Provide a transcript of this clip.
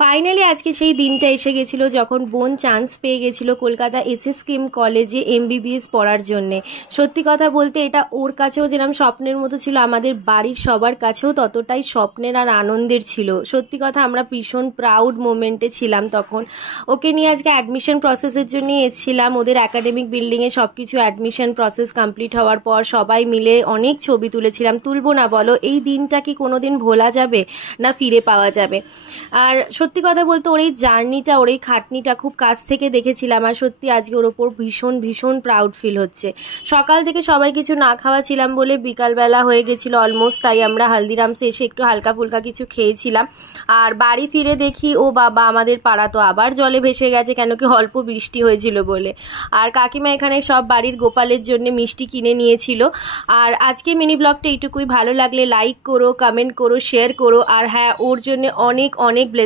Finally আজকে সেই দিনটা এসে গেছিল যখন বোন চান্স পেয়ে গেছিল কলকাতা এসএসকেএম কলেজে এমবিবিএস পড়ার জন্যে। সত্যি কথা বলতে এটা ওর কাছেও যেরকম স্বপ্নের মতো ছিল, আমাদের বাড়ির সবার কাছেও ততটাই স্বপ্নের আর আনন্দের ছিল। সত্যি কথা আমরা ভীষণ প্রাউড মোমেন্টে ছিলাম তখন। ওকে নিয়ে আজকে অ্যাডমিশন প্রসেসের জন্য এসেছিলাম। ওদের একাডেমিক বিল্ডিংয়ে সব কিছু অ্যাডমিশন প্রসেস কমপ্লিট হওয়ার পর সবাই মিলে অনেক ছবি তুলেছিলাম। তুলবো না বলো? এই দিনটা কি কোনো দিন ভোলা যাবে না ফিরে পাওয়া যাবে? আর সত্যি কথা বলতে ওর এই জার্নিটা, ওর এই খাটনিটা খুব কাছ থেকে দেখেছিলাম। আর সত্যি আজকে ওর ওপর ভীষণ ভীষণ প্রাউড ফিল হচ্ছে। সকাল থেকে সবাই কিছু না খাওয়া ছিলাম বলে বিকালবেলা হয়ে গেছিলো অলমোস্ট, তাই আমরা হালদিরামসে এসে একটু হালকা ফুলকা কিছু খেয়েছিলাম। আর বাড়ি ফিরে দেখি ও বাবা, আমাদের পাড়া তো আবার জলে ভেসে গেছে, কেন কি অল্প বৃষ্টি হয়েছিল বলে। আর কাকিমা এখানে সব বাড়ির গোপালের জন্য মিষ্টি কিনে নিয়েছিল। আর আজকে মিনি ব্লগটা এইটুকুই। ভালো লাগলে লাইক করো, কমেন্ট করো, শেয়ার করো। আর হ্যাঁ, ওর জন্য অনেক অনেক ব্লেসিং।